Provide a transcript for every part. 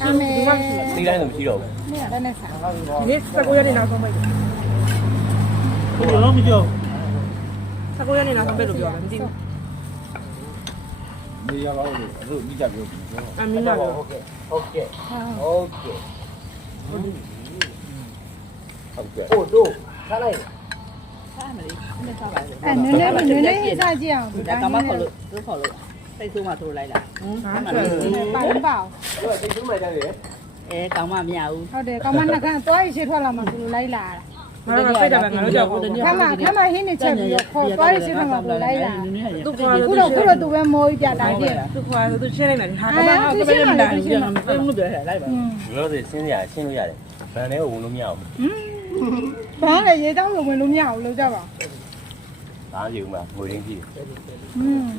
သားမယ် ဒီတိုင်းတော့မရှိတော့ဘူး လက်နဲ့စား ဒီနေ့19ရက်နေ့နောက်ဆုံးပဲ ဘယ်လိုမကြောက် 19ရက်နေ့နောက်ဆုံးပဲလို့ပြောတယ်မသိဘူး နေရပါဦးလို့မိကြပြောပြီ အမင်းလာလို့ ဟုတ်ကဲ့ဟုတ်ကဲ့ဟိုတို့ထားလိုက် စားမလေးနဲ့စားပါလေ အဲနည်းနည်းစားကြည့်အောင် ဒါကမှခေါ်လို့သူခေါ်လို့စိတ်ဆိုးမှထိုးလိုက်လားဟမ် ပါရင်ပါ တော့တိတ်ထူးမှကြတယ် အဲကောင်းမှမရဘူး ဟုတ်တယ်ကောင်မနှကန်းသွားရရှိထွက်လာမှသူလိုက်လာတာ ငါတို့စိတ်တယ်ငါတို့ကြောက်ဘူး ခမဟင်းနေချက်ပြီးတော့ခေါ်သွားရရှိထွက်လာမှလိုက်လာ သူခေါ် ခုတော့သူပဲမိုးပြတာကြည့် သူခေါ်သူချင်းလိုက်တယ်ဟာ အဲ့ဒါသူရှင်းလာတယ်ရှင်းလာ ဘယ်မှုတွေလိုက်ပါ ဘလို့စီစဉ်ရရှင်းလို့ရတယ်ဗန်ထဲကိုဝင်လို့မရဘူး ဘာလဲရေတောင်းလို့ဝင်လို့မရဘူးလို့ကြပါ ဒါကြည့်ဦးမှာငွေရင်းကြည့်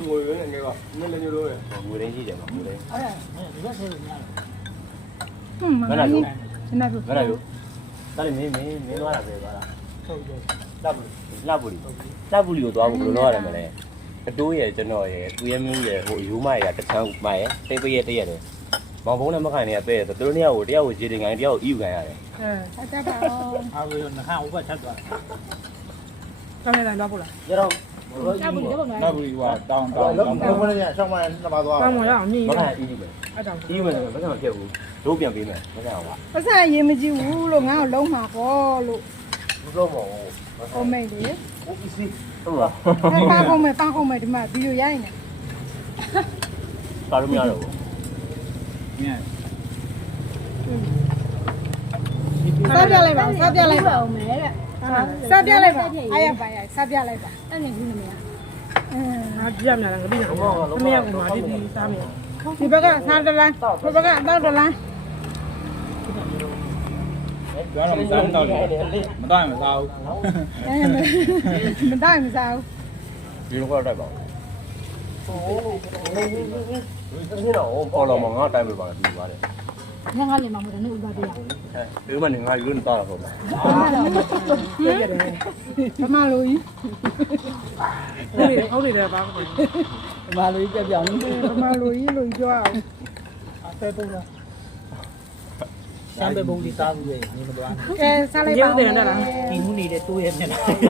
ငွေရင်းငယ်ကနည်းလည်းညလို့ပဲ ငွေရင်းကြည့်တယ်မှာငွေရင်း ဟွန်းမ မ နာ နာ ဘူး ဘူး ရှင်းလာပြီ မနာဘူးဒါလည်းမင်းသွားတာပဲသွားတာလှပူလီကိုသွားဖို့ဘယ်လိုလုပ်ရတယ်မလဲအတိုးရဲ့ကျွန်တော်ရဲ့သူရဲ့မျိုးရဲ့ဟိုအယူမရဲ့တချမ်းမရဲ့တိတ်ပရဲ့တရက်တယ်မောင်ဘုံနဲ့မခိုင်နေရပဲသူတို့နှစ်ယောက်ကိုတယောက်ကိုခြေတင်ခိုင်းတယောက်ကိုအီယူခိုင်းရတယ် ဆက်ကြပါဦး အားရနခါဥပချက်သွား တောင်းလိုက်တော့ပို့လား ရတော့ နောက်ပြီးဟိုတောင်းဘယ်လိုလဲရှောင်းမနှစ်ပါသွား တောင်းမရအောင်မြည် မခိုင်အီယူမယ် အဲ့တောင် အီယူမယ်ဆိုတော့မဆက်မဖြစ်ဘူးတို့ပြန်ပေးမယ်မဆက်အောင်ပါ ပတ်စံရေးမကြည့်ဘူးလို့ငါ့ကိုလုံးမှာပေါ့လို့ ဘူးတော့မဟုတ် ဟိုမိတ်လေ ဟုတ်လား ပါခုံးမယ်ဒီမှာဗီဒီယိုရိုက်နေ ပါလို့မရတော့ဘူး ညံ့ စားပြလိုက်ပါစားပြလိုက်ပါဦးမယ်တဲ့စားပြလိုက်ပါအားရပါရစားပြလိုက်ပါအဲ့နေဘူးနေမရ ငါကြည့်ရမှာငါပြီးတော့သမီးကငါဒီစားမယ် ဒီဘက်ကစားတလားဟိုဘက်ကအတော့တလား ပြောတော့မစားတော့မတော့မစားဘူး မတိုင်းမစားဘူး ဒီလိုကတော့တိုက်ပါဦးဒီတော့ပေါ်လာမှာငါတိုက်ပေးပါလားဒီပါတယ် ငါငါလည်းမမလို့နေဥပါပြရ ဒီမှာနေငါယူနေတော့တာပေါ့ဗျာ ဘာမှလို့ကြီး ဟုတ်တယ်ပါဘူး မာလူကြီးပြောင်းနေ ဘာမှလို့ကြီးလို့ပြောအောင် အသေးပုံလားစမ်းတဲ့ဘုံဒီသားဘူးလေနေမတော် ကဲစားလိုက်ပါဦး ဒီမှုနေတဲ့တိုးရဲ့မျက်နှာ